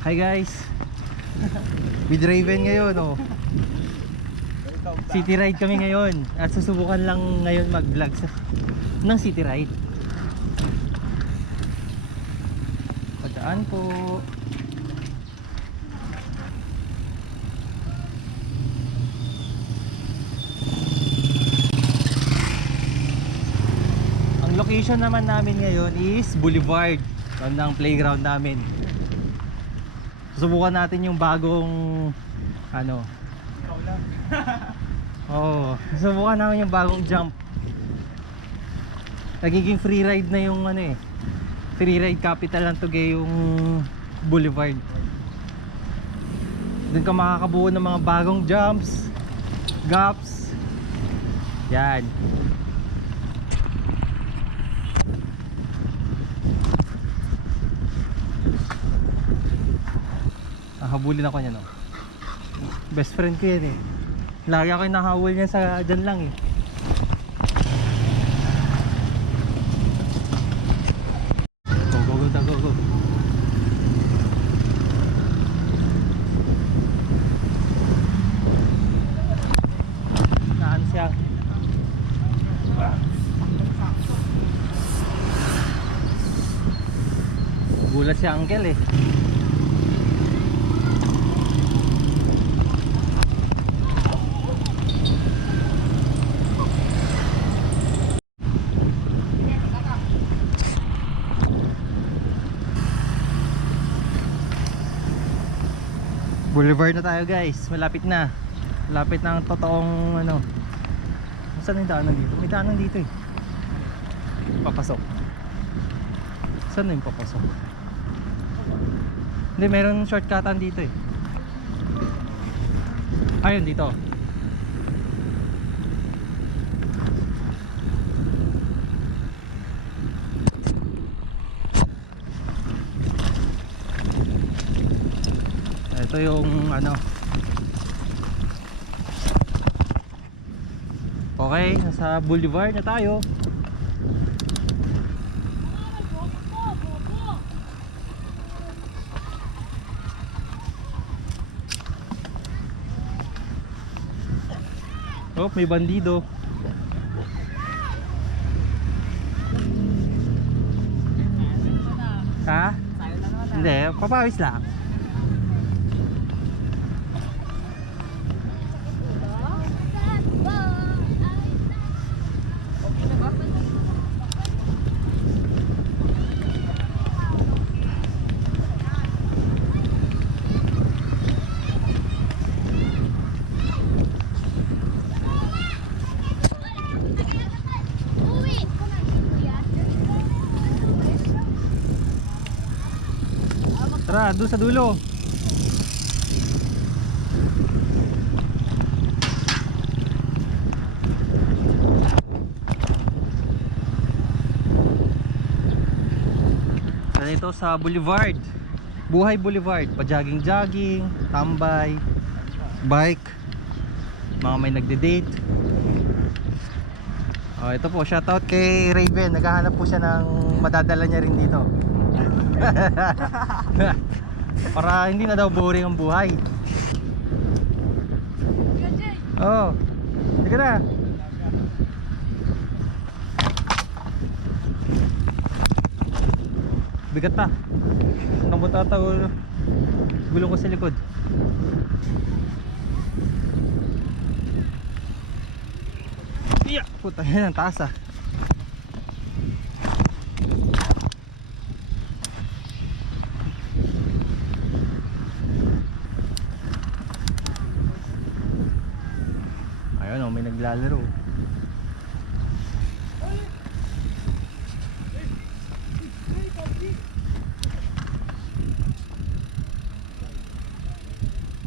Hi guys. With Raven ngayon oh. City ride kami ngayon at susubukan lang ngayon mag-vlog ng city ride. Padaan po. Ang location naman namin ngayon is Boulevard. Doon ang playground namin. Susubukan natin yung bagong ano. Oh, susubukan namin yung bagong jump. Nagiging free ride na yung ano eh. Free ride capital ng Tugay yung Boulevard. Doon ka makakabuo ng mga bagong jumps, gaps. Yan. Habulin ako niya no. Best friend ko yan eh. Lagi ako yung nakahabol niya sa dyan lang eh. Go. Naan siya. Gulat si Uncle eh. Boulevard na tayo guys, malapit na. Malapit na ang totoong ano. Saan yung daanan dito? May daanan dito eh. Papasok. Saan na yung papasok? Hindi, meron shortcutan dito eh. Ayun dito. Ito yung ano. Okay, nasa Boulevard na tayo. Oh, may bandido. Ha? Hindi, papawis lang. Tara, doon sa dulo. Dito sa Boulevard. Buhay Boulevard. Pa-jogging-jogging, tambay, bike, mga may nagde-date. Oh, ito po, shoutout kay Raven. Naghahanap po siya ng madadala niya rin dito. Para hindi na daw boring ang buhay. Oh, sige na. Bigat pa. Nambot ata gulong ko sa likod. Iya, puta, yan ang taas ah. Ayun oh, may naglalaro.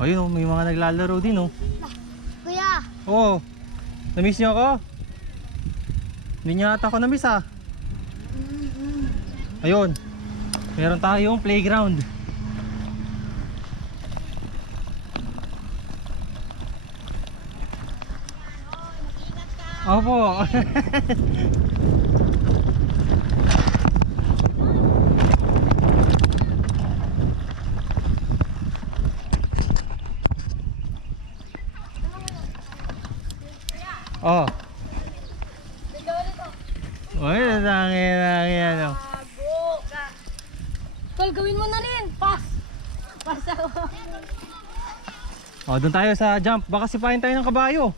Ayun oh, may mga naglalaro din oh. Kuya! Oo. Na-miss niyo ako? Hindi niya ata ako na-miss ah. Ayun. Meron tayong playground. Opo. Oh. Uy, nangi ano. Tol, gawin mo na rin. Pass. Pass ako. Oh, doon tayo sa jump. Baka sipahin tayo ng kabayo.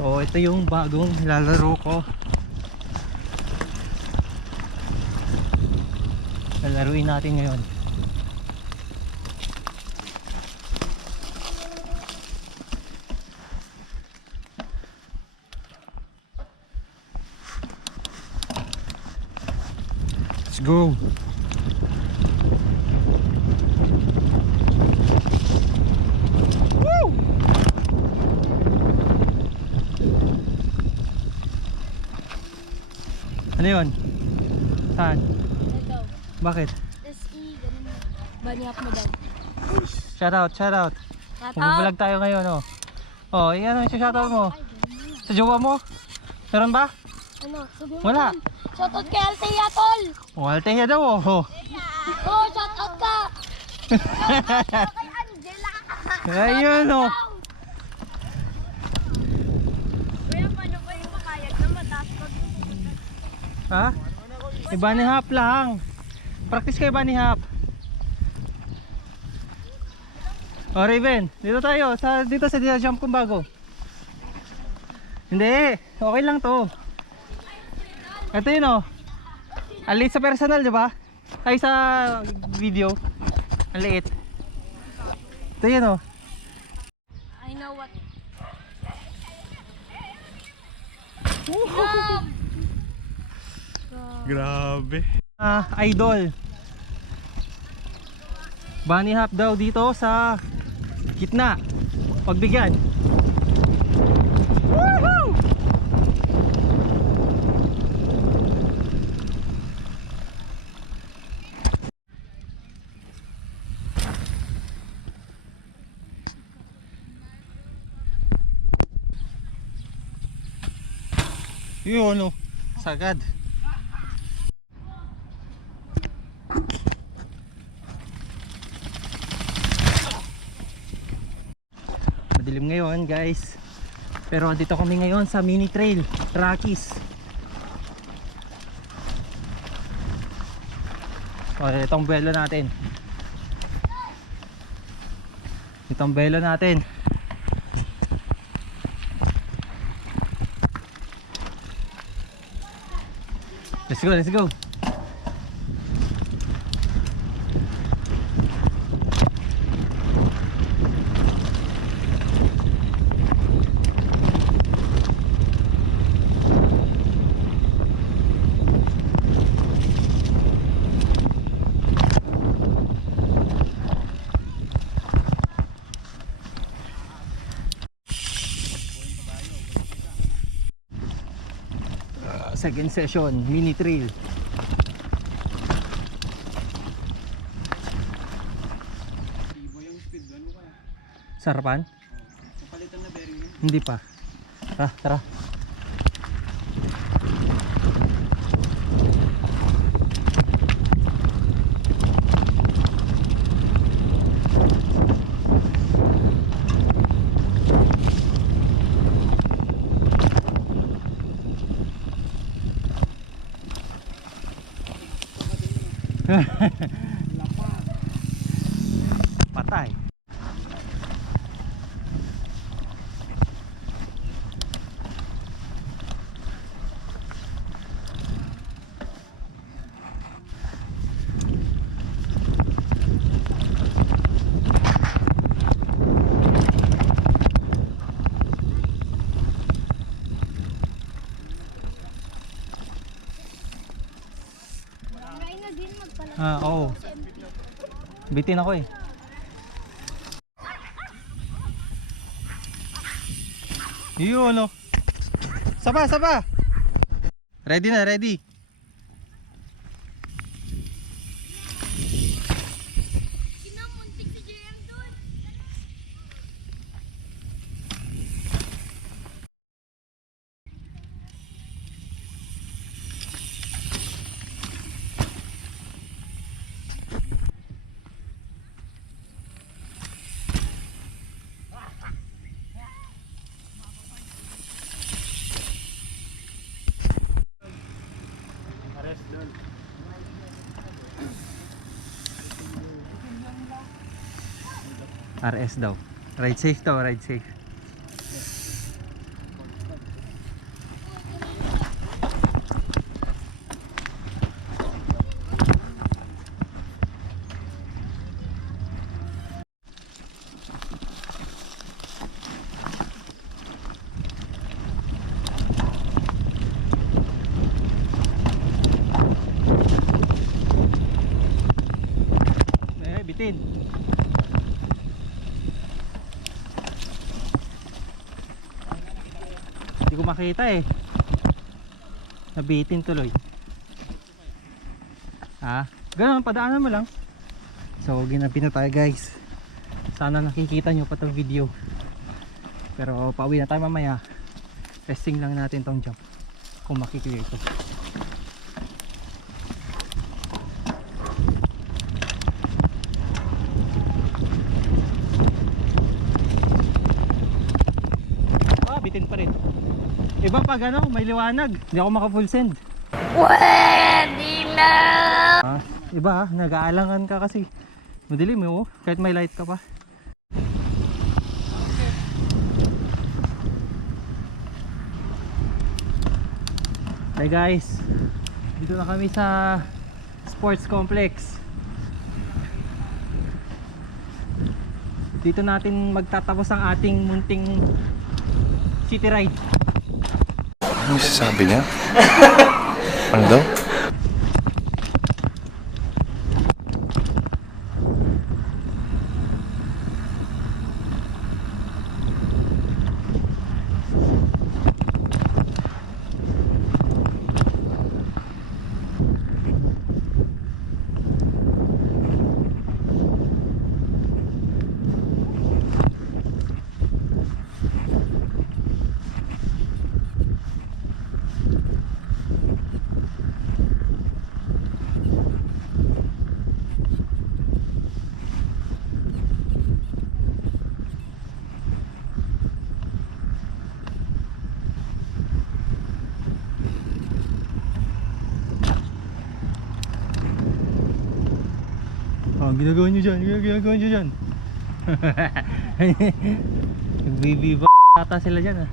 So, ito yung bagong nilalaro ko. Lalaruin natin ngayon. Let's go. Woo! Ano yun? Saan? Ito. Bakit? Tapos ganun mo. Bunny up mo daw. Shout out, shout out. Magbablog tayo ngayon, oh. Oh, ano yung shout out mo? Sa jowa mo? Meron ba? Ano? Sabi mo. Wala. Shoutout kay Althea, tol. Oh, Althea daw, oh. Oh, shoutout ka. Kay Angela. Ayun, oh. Kuya, paano ba yung makayag na mataas pag... Ha? Bunny hop lang. Practice kay bunny hop. Oh, Raven, dito tayo dito sa jump kong bago. Hindi, okay lang to. Ito yun, oh. Ang liit sa personal, di ba? Ay, sa video. Ang liit. Ito yun, oh. I know what. Grabe. Idol. Bunny hop daw dito sa gitna. Pagbigyan. Woohoo! Yun, oh. Sagad. Madilim ngayon, guys. Pero dito kami ngayon sa mini trail, Rockies. O, itong buwelo natin. Itong buwelo natin. Let's go, let's go. Second session, mini trail. Sarapan? Kapalitan na bearing yun. Hindi pa. Tara, tara. Patay. Try na din magpala. Oo. Bitin ako eh. Yun, oh. Saba, saba. Ready na, ready. Kinamuntik si JM doon. RS daw. Ride safe daw, ride safe. Bitin. Hindi ko makita eh. Nabitin tuloy. Ganun, padaanan mo lang. So, ginabi na tayo guys. Sana nakikita nyo pa itong video. Pero pauwi na tayo mamaya. Testing lang natin tong jump. Kung makikita ito. Bitin pa rin. Iba pag ano, may liwanag. Hindi ako maka full send. Pwede na! Iba, nag-aalangan ka kasi. Madilim mo, kahit may light ka pa. Hey guys, dito na kami sa sports complex. Dito natin magtatapos ang ating munting city ride. Ano sasabi niya? Ano daw? Ginagawa nyo dyan, ginagawa nyo dyan. Nagbibiba ata sila dyan